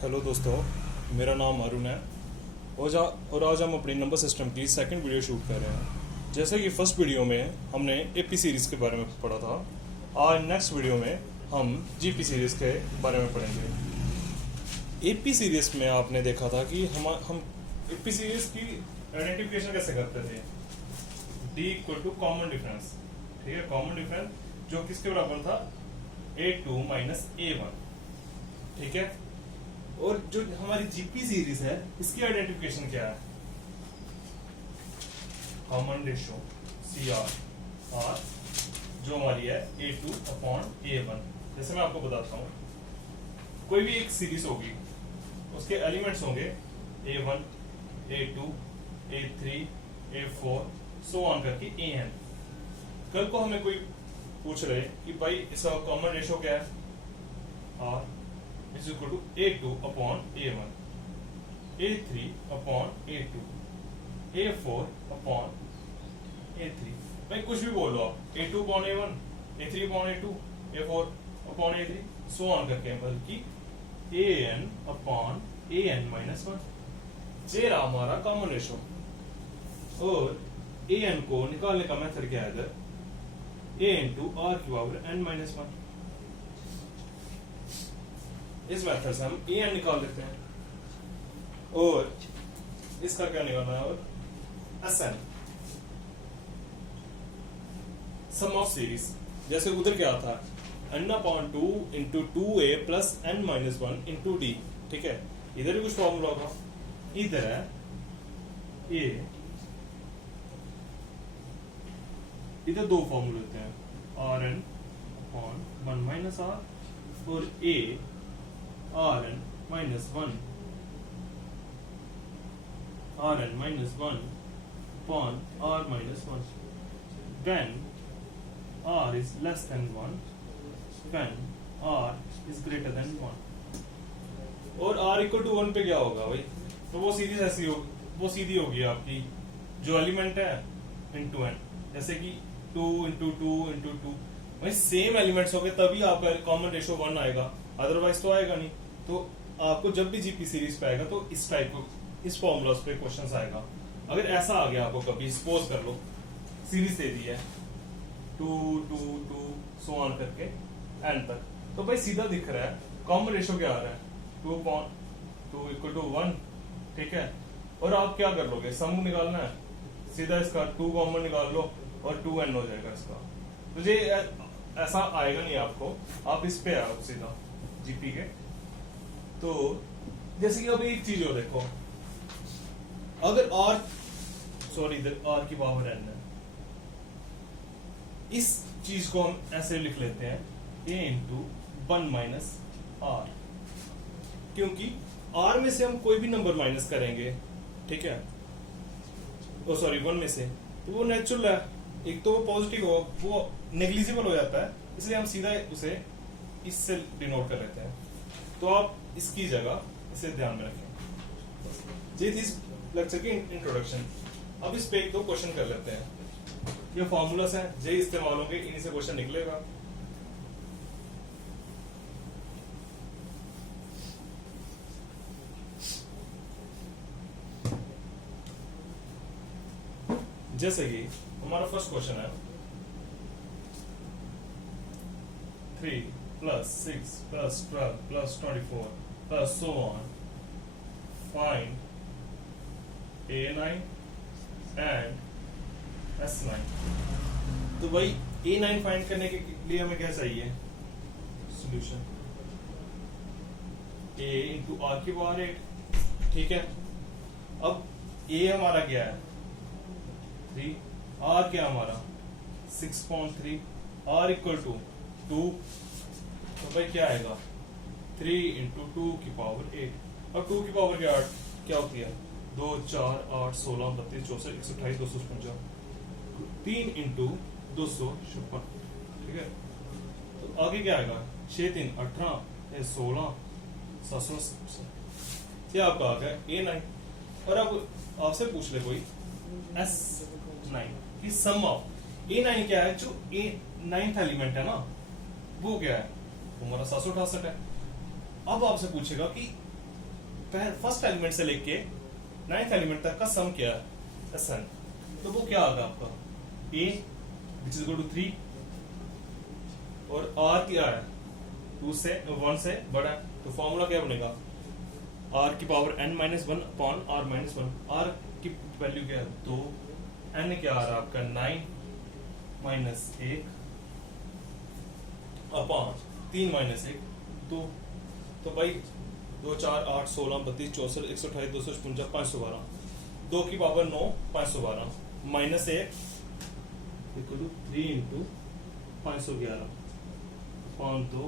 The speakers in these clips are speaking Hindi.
हेलो दोस्तों, मेरा नाम अरुण है और आज हम अपनी नंबर सिस्टम की सेकंड वीडियो शूट कर रहे हैं। जैसे कि फर्स्ट वीडियो में हमने एपी सीरीज़ के बारे में पढ़ा था, आज नेक्स्ट वीडियो में हम जीपी सीरीज़ के बारे में पढ़ेंगे। एपी सीरीज़ में आपने देखा था कि हम एपी सीरीज़ की आइडेंटिफिकेशन कैसे करते थे। D equal to common difference, ठीक है, कॉमन डिफरेंस जो किसके बराबर था, A2 माइनस A1, ठीक है। और जो हमारी जीपी सीरीज है इसकी आइडेंटिफिकेशन क्या है, कॉमन रेशियो CR और जो हमारी है A2 अपॉन A1। जैसे मैं आपको बताता हूँ, कोई भी एक सीरीज होगी, उसके एलिमेंट्स होंगे A1, A2, A3, A4 so on करके AN। कल को हमें कोई पूछ रहे कि भाई इसका कॉमन रेशियो क्या है, और is equal to A2 upon A1, A3 upon A2, A4 upon A3। भाई कुछ भी बोलो आप, A2 upon A1, A3 upon A2, A4 upon A3 so on करके, बल्कि AN upon AN माइनस 1। ये रहा हमारा कॉमन रेशियो। और AN को निकालने का मेथड क्या है इधर, A इंटू R की पावर n माइनस 1। इस मेथड से हम AN निकाल देते हैं, और इसका क्या निकालना है, और SN सम ऑफ सीरीज। जैसे उधर क्या था, n/2 into 2A plus n minus 1 into D, ठीक है। इधर भी कुछ फॉर्मूला होगा, इधर है A, इधर दो फॉर्मूले होते हैं, Rn अपॉन 1 माइनस R और A Rn minus 1 Rn minus 1 upon R minus 1 when R is less than 1, when R is greater than 1। और R equal to 1 पे क्या होगा भाई, तो वो सीरीज ऐसी होगी, वो सीधी होगी आपकी जो एलिमेंट है इंटू n, जैसे कि 2 इंटू 2 इंटू 2। भाई सेम एलिमेंट्स हो गए तभी आपका कॉमन रेशियो 1 आएगा, अदरवाइज तो आएगा नहीं। तो आपको जब भी जीपी सीरीज पे आएगा तो इस टाइप को, इस फॉर्मूलास पे क्वेश्चंस आएगा। अगर ऐसा आ गया आपको कभी, सपोज कर लो सीरीज दे दी है 2 2 2 सो ऑन करके एंड तक, तो भाई सीधा दिख रहा है कॉमन रेशियो क्या आ रहा है, 2 इक्वल टू 1, ठीक है। और आप क्या कर लोगे, सम निकालना है, सीधा इसका 2 कॉमन निकाल लो और 2n हो जाएगा इसका। तो ये ऐसा आएगा नहीं आपको, आप इस पे आओ सीधा जीपी के। तो जैसे कि अभी एक चीज हो, देखो अगर इधर R की पावर n है, इस चीज को हम ऐसे लिख लेते हैं A इंटू 1 माइनस R, क्योंकि R में से हम कोई भी नंबर माइनस करेंगे, ठीक है, ओ सॉरी 1 में से, तो वो नेचुरल है, एक तो वो पॉजिटिव हो, वो नेग्लिजिबल हो जाता है, इसलिए हम सीधा उसे इससे डिनोट कर लेते हैं। तो आप इसकी जगह इसे ध्यान में रखें। ये थी लेक्चर की इंट्रोडक्शन। अब इस पे एक दो क्वेश्चन कर लेते हैं। ये फॉर्मूलास हैं, जे इस्तेमाल होंगे, इन्हीं से क्वेश्चन निकलेगा। जैसे कि हमारा फर्स्ट क्वेश्चन है 3 plus 6 plus 12 plus 24 plus so on, find A9 and S9। तो भाई A9 फाइंड करने के लिए हमें क्या चाहिए, सॉल्यूशन A इंटू R की पावर 8, ठीक है। अब A हमारा क्या है 3, R क्या हमारा 6.3, R इक्वल टू 2, तो भाई क्या आएगा 3 इंटू 2 की पावर 8, और 2 की पावर क्या होती है 2 4 8 16 32 64 128 255, 3 इंटू 256, ठीक है। तो आगे क्या आएगा 6 3 18 16 700, ये आपका आ गया A9। और अब आपसे पूछ ले कोई S9 की सम ऑफ A9 क्या है, जो A9th एलिमेंट है ना, वो क्या है, वो हमारा 768 है। अब आपसे पूछेगा कि फर्स्ट एलिमेंट से लेके 9th एलिमेंट तक का सम क्या है Sn, तो वो क्या आएगा आपका a which is equal to 3 और r क्या है 2 से 1 से बड़ा है, तो फॉर्मूला क्या बनेगा r की power n minus 1 upon r minus 1। r की वैल्यू क्या है 2, n क्या आ रहा है आपका 9 माइनस 1 अपॉन 3 माइनस 1 2। तो भाई 2 4 8 16 32 64 128 256 512, 2 की power 9 512 minus 1 equal to 3 into 511 upon 2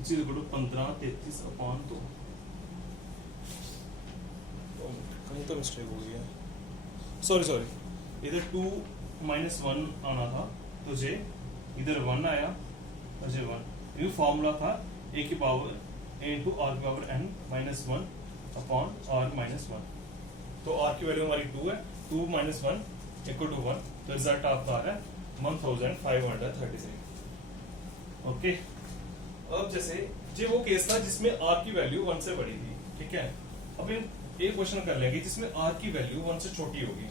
is equal to 15 33 upon 2। कहीं तो मिस्टेक हो गई है, सॉरी इधर 2 माइनस 1 आना था तुझे, इधर 1 आया तुझे 1। ये फॉर्मूला था a की पावर a इंटू आर की power n minus 1 upon r minus 1। तो r की वैल्यू हमारी 2 है, 2 माइनस 1 इक्वल टू 1, तो रिजल्ट आपका आ रहा है 1533। ओके, अब जैसे ये वो केस था जिसमें r की वैल्यू 1 से बड़ी थी, ठीक है। अब एक क्वेश्चन कर लेंगे जिसमें r की वैल्यू 1 से छोटी होगी,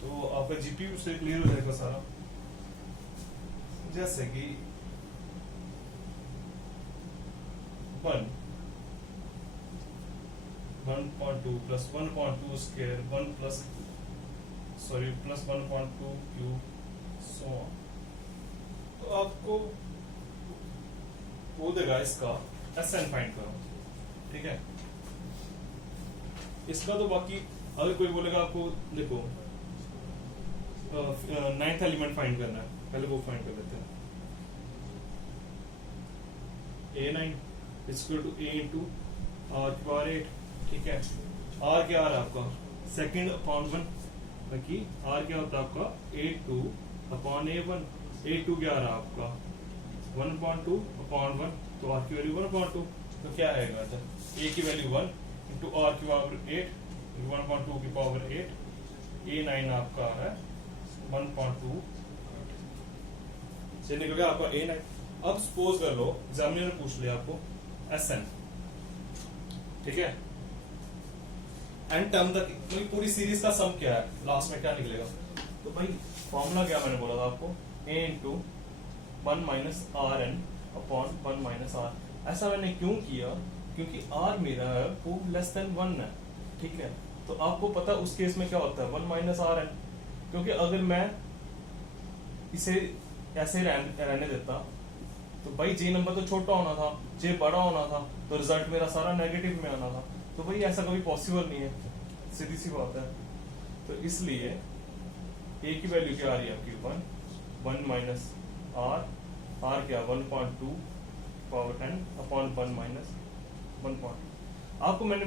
तो आपका जीपीयू से क्लियर हो जाएगा सारा। जैसे कि 1 1.2 plus 1.2 square 1 plus plus 1.2 cube so on, तो आपको वो देगा इसका Sn फाइंड करो, ठीक है। इसका तो बाकी अगर कोई बोलेगा आपको देखो 9th एलिमेंट फाइंड करना है, पहले वो फाइंड कर लेते हैं। a9 is equal to a into r की पावर 8, ठीक है। r क्या आ रहा है आपका सेकंड अपॉन 1, बाकी r क्या होता है आपका a2 अपॉन a1, a2 क्या आ रहा है आपका 1.2 अपॉन 1, तो r की वैल्यू 1.2, तो क्या आएगा इधर a की वैल्यू 1 इंटू r की पावर 8 1.2 की पावर 8, a9 आपका आ रहा है 1.2 से निकल गया आपका a9। अब सपोज कर लो एग्जामिनर ने पूछ लिया आपको Sn, ठीक है, एन टर्म तक मतलब पूरी सीरीज का सम क्या है, लास्ट में क्या निकलेगा। तो भाई फॉर्मूला क्या मैंने बोला था आपको a into 1 minus r n upon 1 minus r. ऐसा मैंने क्यों किया, क्योंकि r मेरा है वो लेस देन 1 है, ठीक है। तो आपको पता उस केस में क्या होता है 1 माइनस आर एन, क्योंकि अगर मैं इसे ऐसे रहने देता तो भाई जे नंबर तो छोटा होना था, जे बड़ा होना था, तो रिजल्ट मेरा सारा नेगेटिव में आना था। तो भाई ऐसा कभी पॉसिबल नहीं है, सीधी सी बात है। तो इसलिए a की वैल्यू क्या आ रही है आपकी 1 माइनस आर, आर क्या 1.2 पावर n अपॉन 1 माइनस 1. आपको मैंने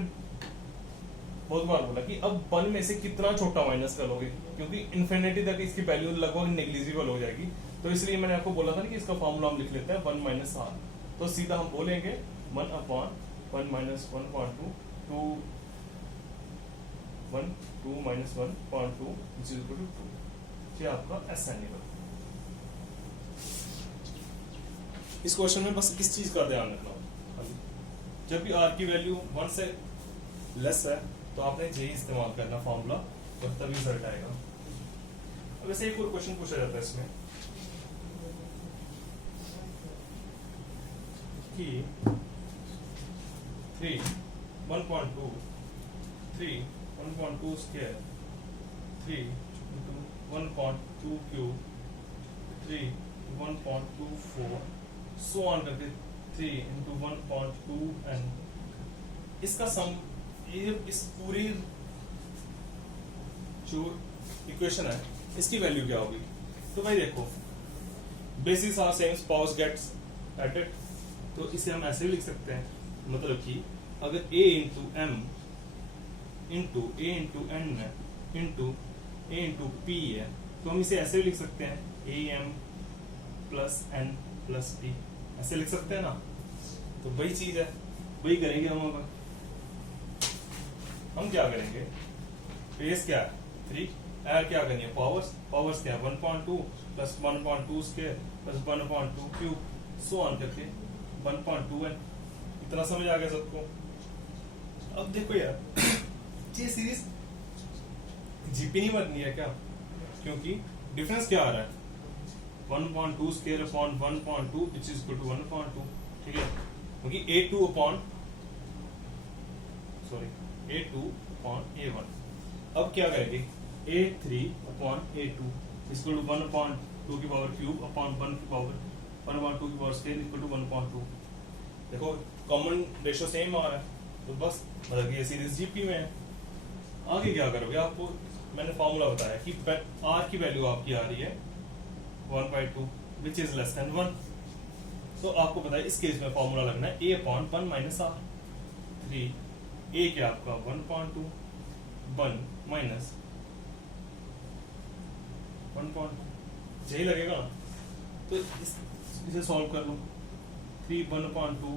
बहुत बार बोला कि अब 1 में से कितना छोटा माइनस कर लोगे, क्योंकि इन्फिनिटी तक इसकी वैल्यू लगभग नेग्लिजिबल हो जाएगी। तो इसलिए मैंने आपको बोला था ना कि इसका फॉर्मूला हम लिख लेते हैं 1 माइनस आर, तो सीधा हम बोलेंगे 1 upon 1 minus 1.2 to 1 2 minus 1.2 which is equal to 2। ये आपका Sn निकला। इस क्वेश्चन में बस इस चीज का ध्यान रखना, जब भी r की वैल्यू 1 से लेस है तो आपने j इस्तेमाल करना फॉर्मूला, और तभी रिजल्ट आएगा। अब ऐसे एक और क्वेश्चन पूछा जाता है इसमें कि 1.2 square 3 into 1.2 cube 3 1.24 so on करके 3 into 1.2 n, इसका सम ये इस पूरी जो इक्वेशन है इसकी वैल्यू क्या होगी। तो भाई देखो basis are same, powers gets added, तो इसे हम ऐसे भी लिख सकते हैं, मतलब कि अगर a into m into a into n है इंटू a इंटू p है, तो हम इसे ऐसे भी लिख सकते हैं am plus n plus p, ऐसे लिख सकते हैं ना। तो वही चीज है, वही करेंगे हम क्या करेंगे, बेस क्या है 3, r क्या करनी है पावर्स क्या है 1.2 plus 1.2 square plus 1.2 cube so on करके 1.2 है। इतना समझ आ गया सबको। अब देखो यार, ये सीरीज जीपी नहीं बननी है क्या? क्योंकि डिफरेंस क्या आ रहा है? 1.2 square upon 1.2 which is equal to 1.2, ठीक है? क्योंकि A2 अपॉन A1। अब क्या करेंगे? A3 upon A2 equal to 1/2 की पावर क्यूब अपॉन 1 की पावर 1/2 की पावर स्क्वायर इक्वल टू 1.2। देखो कॉमन रेशियो सेम आ रहा है, तो बस मतलब ये सीरीज जीपी में है। आगे क्या करोगे? आपको मैंने फॉर्मूला बताया कि आर की वैल्यू आपकी आ रही है 1/2 विच इज लेस देन 1। तो आपको पता है इस केस में फॉर्मूला लगना है A/1 माइनस आर। 3 A क्या आपका 1.2 1 माइनस 1.2 यही लगेगा ना? तो इसे सॉल्व कर लो। 3 1.2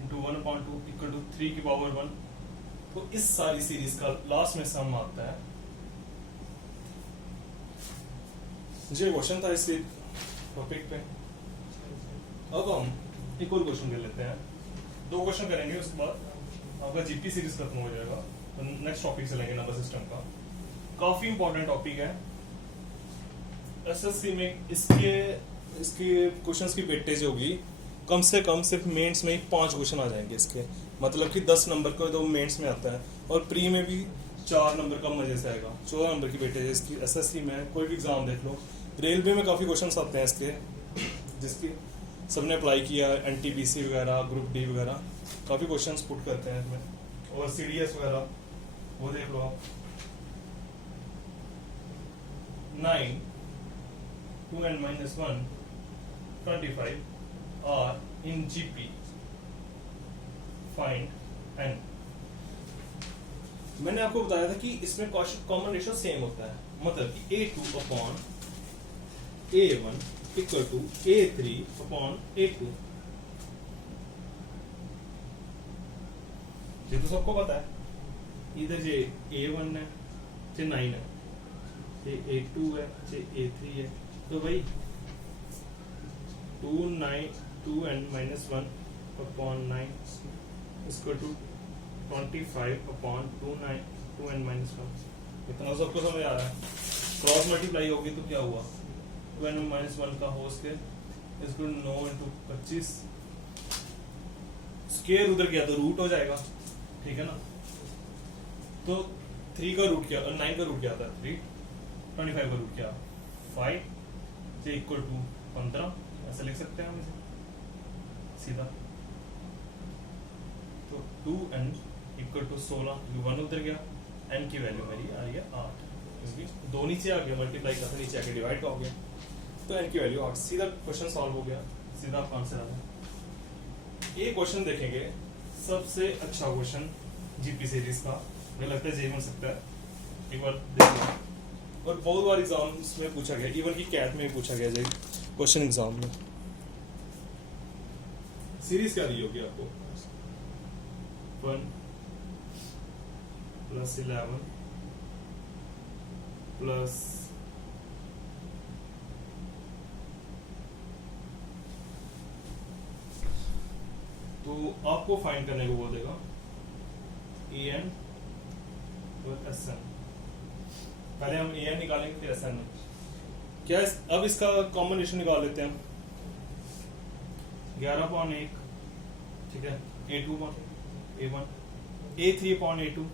इंटू 1.2 इक्वल टू 3 की पावर 1। तो इस सारी सीरीज का लास्ट में सम आता है। मुझे क्वेश्चन था इस टॉपिक पे। अब हम एक और क्वेश्चन कर लेते हैं, 2 क्वेश्चन करेंगे, उसके बाद आपका जीपी सीरीज खत्म हो जाएगा। तो नेक्स्ट टॉपिक चलेंगे नंबर सिस्टम का। काफी इंपॉर्टेंट टॉपिक है एसएससी में। इसके क्वेश्चंस की वेटेज होगी कम से कम सिर्फ मेंस में ही 5 क्वेश्चन आ जाएंगे इसके, मतलब कि 10 नंबर को तो मेंस में आता है, और प्री में भी 4 नंबर का मजे से आएगा। 14 नंबर की वेटेज है इसकी एसएससी में। कोई भी एग्जाम देख लो। रेलवे में काफ़ी क्वेश्चन आते हैं इसके, जिसकी सबने अप्लाई किया, एनटीपीसी वगैरह, ग्रुप डी वगैरह, काफ़ी क्वेश्चन पुट करते हैं इसमें। और सीडीएस वगैरह वो देख लो आप। 9 2n minus 1 25 are in GP. Find n. मैंने आपको बताया था कि इसमें कॉमन रेशियो सेम होता है, मतलब कि A2 upon A1 equal to A3 upon A2। ये तो सबको पता है। इधर जे A1 है, जे 9 है, जे A2 है, जे A3 है। तो भाई 2n minus 1 upon 9 is equal to 25 upon 2n minus 1। इतना सबको समझ आ रहा है? क्रॉस मल्टीप्लाई होगी तो क्या हुआ? 2n minus 1 का whole square is equal to 9 into 25। Square उधर गया तो रूट हो जाएगा, ठीक है ना? तो 3 का रूट क्या, 9 का रूट क्या आता है? 3। 25 का रूट क्या? 5 से इक्वल टू 15। ऐसे लिख सकते हैं हम इसे सीधा। तो 2n इक्वल टू 16, 1 उधर गया, n की वैल्यू मेरी आ रही है 8, क्योंकि 2 नीचे आ गया, मल्टीप्लाई करते नीचे आके डिवाइड हो गया, तो n की वैल्यू 8। सीधा क्वेश्चन सॉल्व हो गया, सीधा आपका आंसर आ गया। ये क्वेश्चन देखेंगे, सबसे अच्छा क्वेश्चन जीपी सीरीज का, मुझे लगता है यही बन सकता है। एक बार देखिए, और बहुत बार एग्जाम्स में पूछा गया, इवन की कैट में पूछा गया जाए क्वेश्चन एग्जाम में। सीरीज क्या दी होगी आपको? 1 प्लस 11 प्लस तो आपको फाइंड करने को बोलेगा an और sn। पहले हम an निकालेंगे फिर sn। क्या अब इसका कॉम्बिनेशन निकाल लेते हैं। 11/1, ठीक है, A2 A1, A3/A2,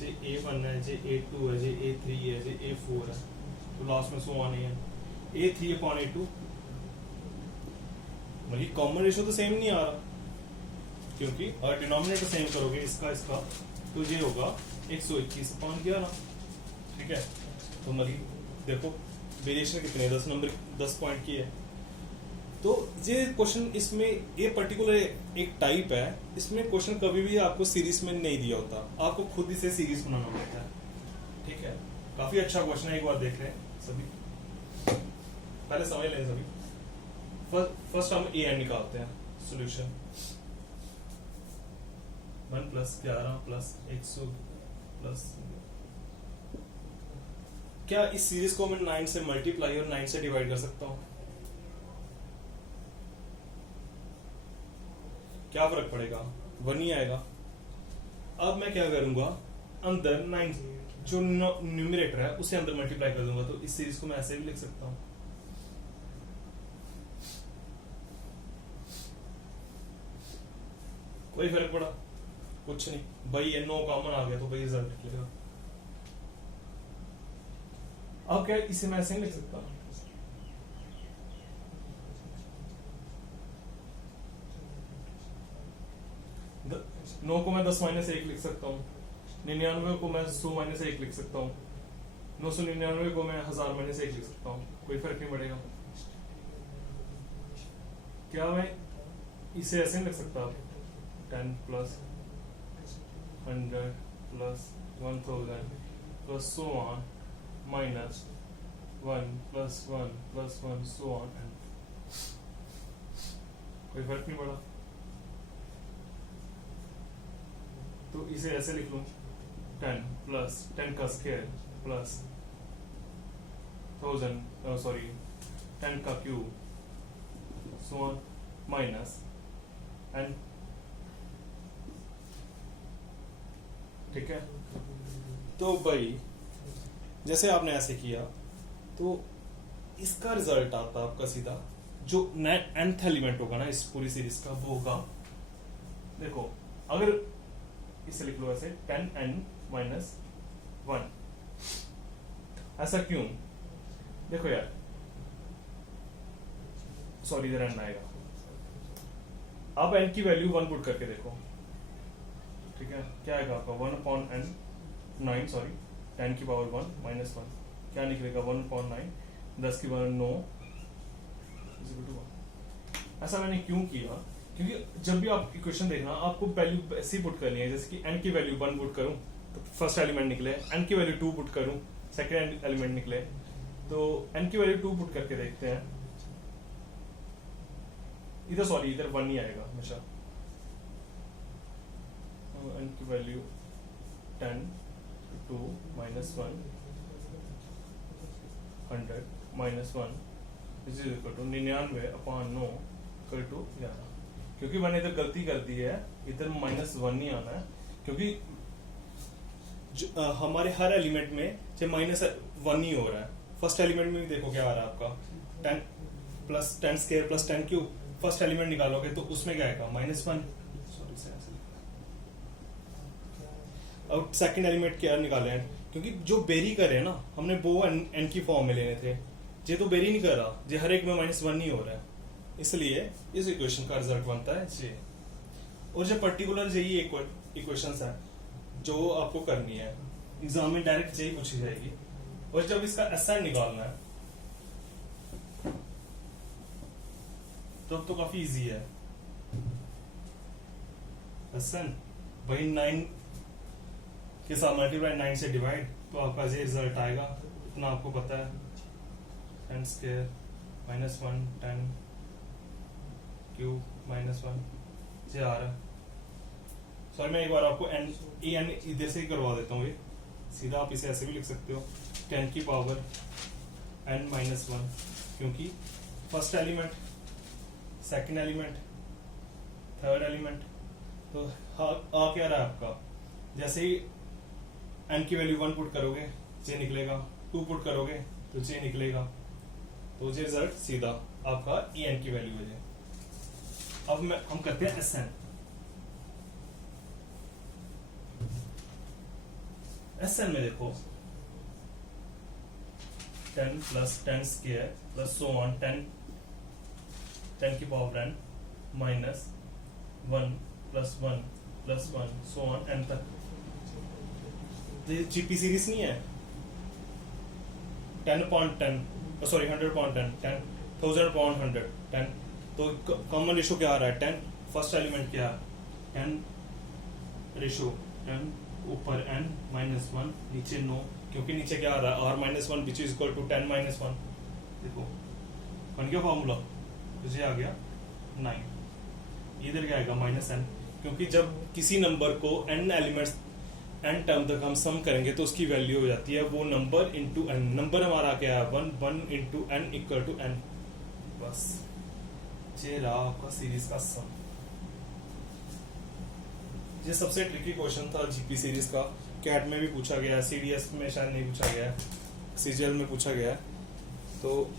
जे A1 है, जे A2 है, जे A3 है, जे A4 है, तो लास्ट में सो ऑन है। A3/A2, मतलब कॉमन रेशियो तो सेम नहीं आ रहा, क्योंकि अगर डिनोमिनेटर सेम करोगे इसका तो ये होगा 121/11, ठीक है। तो मतलब देखो वेरिएशन कितने, 10 नंबर 10 पॉइंट की है। तो ये क्वेश्चन, इसमें ये पर्टिकुलर एक टाइप है, इसमें क्वेश्चन कभी भी आपको सीरीज में नहीं दिया होता, आपको खुद ही से सीरीज बनाना पड़ता है, ठीक है। काफी अच्छा क्वेश्चन है, एक बार देख रहे हैं सभी, पहले समझ लें सभी। फर्स्ट हम an निकालते हैं सॉल्यूशन। 1 + 11 + 100 प्लस, क्या इस सीरीज को मैं 9 से मल्टीप्लाई और 9 से डिवाइड कर सकता हूं? क्या फर्क पड़ेगा? 1 ही आएगा। अब मैं क्या करूंगा, अंदर 9 जो न्यूमरेटर है उसे अंदर मल्टीप्लाई कर दूंगा, तो इस सीरीज को मैं ऐसे भी लिख सकता हूं। कोई फर्क पड़ा? कुछ नहीं भाई, ये 9 कॉमन आ गया तो भाई रिजल्ट निकलेगा। अब क्या इसे मैं ऐसे नहीं लिख सकता, नौ को मैं 10 माइनस 1 लिख सकता हूँ, 99 को मैं 100 माइनस 1 लिख सकता हूँ, 999 को मैं 1000 माइनस 1 लिख सकता हूँ, कोई फर्क नहीं पड़ेगा। क्या मैं इसे ऐसे नहीं लिख सकता, 10 plus 100 plus 1000 plus so on minus 1 plus 1 plus 1 so on, कोई फर्क नहीं पड़ा। तो इसे ऐसे लिख लूं, 10 प्लस 10 का स्क्वायर प्लस 10 का cube so on minus and, ठीक है। तो भाई जैसे आपने ऐसे किया तो इसका रिजल्ट आता है आपका सीधा, जो nth एलिमेंट होगा ना इस पूरी सीरीज का, वो होगा, देखो अगर इसे लिख लो ऐसे 10n माइनस 1, ऐसा क्यों? देखो यार, सॉरी इधर n आएगा, अब n की वैल्यू 1 पुट करके देखो, ठीक है, क्या आएगा आपका 1/9, सॉरी 10 की पावर 1 माइनस 1, क्या निकलेगा 1/9, 10 की पावर 9 = 1। ऐसा मैंने क्यों किया? क्योंकि जब भी आप इक्वेशन देखना, आपको वैल्यू ऐसी पुट करनी है, जैसे कि n की वैल्यू 1 पुट करूं तो फर्स्ट एलिमेंट निकले, n की वैल्यू 2 पुट करूं सेकंड एलिमेंट निकले, तो n की वैल्यू 2 पुट करके देखते हैं, इधर सॉरी इधर 1 ही आएगा हमेशा, n की value 10 2 minus 1 100 minus 1 is equal to 99/9 equal to 11। क्योंकि मैंने इधर गलती कर दी है, इधर -1 नहीं आना है, क्योंकि हमारे हर एलिमेंट में जो -1 ही हो रहा है। फर्स्ट एलिमेंट में भी देखो क्या आ रहा है आपका, 10 plus 10 square plus 10 cube, first element निकालोगे तो उसमें क्या आएगा -1, सॉरी। अब सेकंड एलिमेंट क्या निकाले हैं, क्योंकि जो बेरी कर रहे हैं ना हमने वो n की फॉर्म में लेने थे, ये तो बेरी नहीं कर रहा, ये हर एक में -1 नहीं हो रहा है, इसलिए इस इक्वेशन का रिजल्ट बनता है ये। और जो पर्टिकुलर यही इक्वेशंस है जो आपको करनी है, एग्जाम में डायरेक्ट यही पूछी जाएगी। और जब इसका SN निकालना है तो अब तो काफी इजी है। SN वही 9 के साथ मल्टीप्लाई 9 से डिवाइड, तो आपका ये रिजल्ट आएगा, इतना आपको पता है, 10 स्क्वायर -1 10 क्यूब -1 ये आ रहा है। सॉरी मैं एक बार आपको n इधर से ही करवा देता हूँ, ये सीधा आप इसे ऐसे भी लिख सकते हो, 10 की पावर n-1, क्योंकि first element second element third element, तो आ क्या रहा है आपका, जैसे ही n की वैल्यू 1 पुट करोगे ये निकलेगा, 2 पुट करोगे तो ये निकलेगा, तो ये रिजल्ट सीधा आपका en की वैल्यू है। अब हम करते हैं SN। SN में देखो 10 plus 10 square plus so on 10 की power n minus 1 plus 1 plus 1 so on n तक। ये जीपी सीरीज नहीं है, 10/10 सॉरी 100/10 10,000/100 10, तो कॉमन रेशो क्या आ रहा है 10, फर्स्ट एलिमेंट क्या है 10 रेशो 10 ऊपर n -1 नीचे 9, क्योंकि नीचे क्या आ रहा है r-1 which is equal to 10 - 1, देखो बन गया फॉर्मूला, तो ये आ गया 9, इधर क्या आएगा -n, क्योंकि जब किसी नंबर को n एलिमेंट्स n टर्म तक हम सम करेंगे तो उसकी वैल्यू हो जाती है वो नंबर इंटू n, नंबर हमारा क्या है 1 into n equal to n, बस ये रहा आपका सीरीज का सम। ये सबसे ट्रिकी क्वेश्चन था जीपी सीरीज का। कैट में भी पूछा गया है, सीडीएस में शायद नहीं पूछा गया है, सीजीएल में पूछा गया है। तो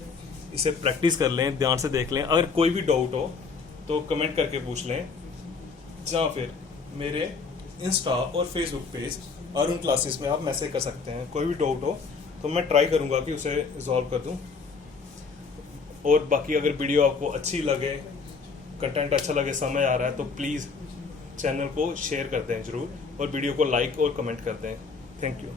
इसे प्रैक्टिस कर लें, ध्यान से देख लें। अगर कोई भी डाउट हो तो कमेंट करके पूछ लें, या फिर मेरे इंस्टा और फेसबुक पेज अरुण क्लासेस में आप मैसेज कर सकते हैं। कोई भी डाउट हो तो मैं ट्राई करूंगा कि उसे रिजॉल्व कर दूं। और बाकी अगर वीडियो आपको अच्छी लगे, कंटेंट अच्छा लगे, समझ आ रहा है, तो प्लीज़ चैनल को शेयर कर दें जरूर, और वीडियो को लाइक और कमेंट कर दें। Thank you.